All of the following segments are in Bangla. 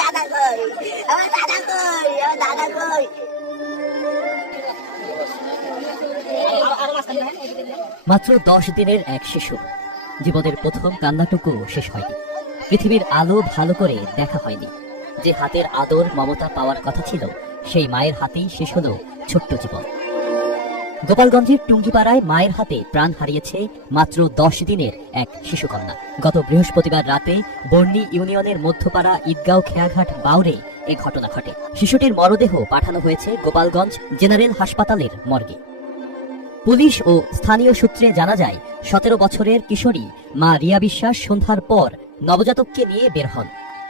দাদা কই, আমার দাদা কই, আমার দাদা কই। মাত্র 10 দিনের এক শিশু জীবনের প্রথম কান্নাটুকু শেষ হয়নি। পৃথিবীর আলো ভালো করে দেখা হয়নি। যে হাতের আদর মমতা পাওয়ার কথা ছিল, সেই মায়ের হাতেই শেষ হলো ছোট্ট জীবন। গোপালগঞ্জের টুঙ্গিপাড়ায় মায়ের হাতে প্রাণ হারিয়েছে মাত্র 10 দিনের এক শিশুকন্যা। গত বৃহস্পতিবার রাতে বর্ণী ইউনিয়নের মধ্যপাড়া ঈদগাঁও খেয়াঘাট বাউরে এ ঘটনা ঘটে। শিশুটির মরদেহ পাঠানো হয়েছে গোপালগঞ্জ জেনারেল হাসপাতালের মর্গে। পুলিশ ও স্থানীয় সূত্রে জানা যায়, 17 বছরের কিশোরী মা রিয়া বিশ্বাস সন্ধ্যার পর নবজাতককে নিয়ে বের হন।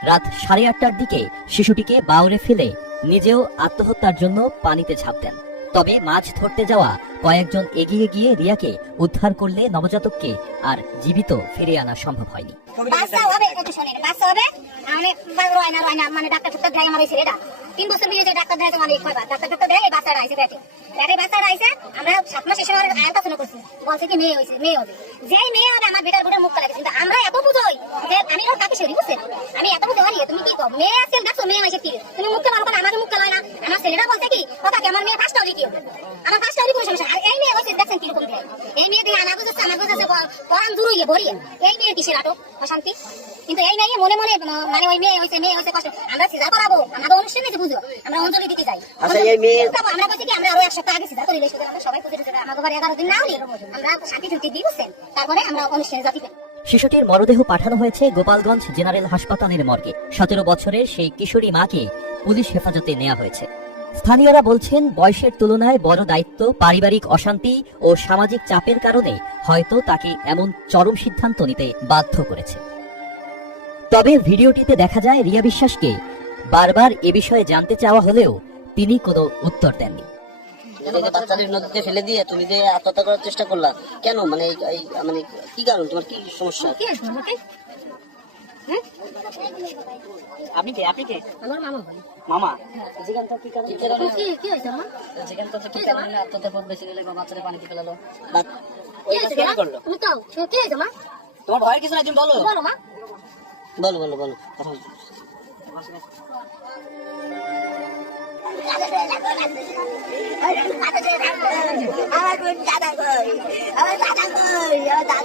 রাত 8:30টার দিকে শিশুটিকে বাউরে ফেলে নিজেও আত্মহত্যার জন্য পানিতে ঝাঁপ দেন। তবে মাছ ধরতে যাওয়া কয়েকজন এগিয়ে গিয়ে রিয়াকে উদ্ধার করলে নবজাতককে আর জীবিত ফিরিয়ে আনা সম্ভব হয়নি। বাচ্চা হবে, একটু শোনেন, বাচ্চা হবে মানে ডাক্তার ঠুক্তার দেয় আমার ওই ছেলেটা 3 বছর নিয়ে যে ডাক্তার দেয় মানে কয়বার ডাক্তার ঠুক্তার দেয়, এই বাচ্চাটা আইছে পেটে বাচ্চাটা আইছে। আমরা 7 মাস শেষে আয়াতা শুনে করছি, বলছে কি মেয়ে হয়েছে, মেয়ে হবে। যেই মেয়ে হবে আমার বেটার বুড়ের মুখ লাগে, কিন্তু আমরা এত বুঝোই যে আমি ওর কাকে সরি বুঝছেন, আমি এত বুঝো না। তুমি কি কও মেয়ে আছে দেখছো, মেয়ে হয়েছে কি তুমি মুখকে মারো না, আমাকে মুখকে লয় না। আমার ছেলেটা বলছে কি কথা কি আমার মেয়ে ফার্স্ট হলি কি হবে, আমার ফার্স্ট হলি কোনো সমস্যা। আর এই মেয়ে হয়েছে দেখছেন কিরকম দেয়, এই মেয়ে দিয়ে আমার বুঝাচ্ছে পরান জুড়িয়ে ভরিয়ে। এই মেয়ে কিসের আটক অশান্তি, কিন্তু এই মেয়ে মনে মনে মানে ওই মেয়ে হয়েছে কষ্ট। আমরা সিজার করাবো, আমাদের অনুষ্ঠান আছে বুঝো, আমরা অঞ্জলি দিতে যাই। আচ্ছা এই মেয়ে আমরা বলছি কি আমরা আরো 1 সপ্তাহ আগে সিজার করি, আমরা সবাই প্রতিদিন আমাদের ঘরে 11 দিন না হলি আমরা শান্তি ছুটি দিই বুঝছেন, তারপরে আমরা অনুষ্ঠানে যাতে। শিশুটির মরদেহ পাঠানো হয়েছে গোপালগঞ্জ জেনারেল হাসপাতালের মর্গে। 17 বছরের সেই কিশোরী মাকে পুলিশ হেফাজতে নেওয়া হয়েছে। স্থানীয়রা বলছেন, বয়সের তুলনায় বড় দায়িত্ব, পারিবারিক অশান্তি ও সামাজিক চাপের কারণে হয়তো তাকে এমন চরম সিদ্ধান্ত নিতে বাধ্য করেছে। তবে ভিডিওটিতে দেখা যায় রিয়া বিশ্বাসকে বারবার এ বিষয়ে জানতে চাওয়া হলেও তিনি কোনো উত্তর দেননি। বাচ্চাদের নদীতে ফেলে দিয়ে তুমি যে আত্মহত্যা করার চেষ্টা করলা কেন, মানে মানে কি কারণ, তোমার কি সমস্যা? আপনি কে? আপনি কে? আমার মামা ভাই। মামা? যেখান থেকে কি হইছে মা? যেখান থেকে কি কারণে আত্মহত্যা করতে বেশি গেলে বা বাচ্চাদের পানিতে ফেলালো? কি হইছে কেন করলো? তুমি তো কি হইছে মা? তোমার ভয়ের কিছু নাই, তুমি বলো। বলো মা। বলো বলো বলো কথা বলো। আমার দাদা কই, আমার দাদা কই, আমার দাদা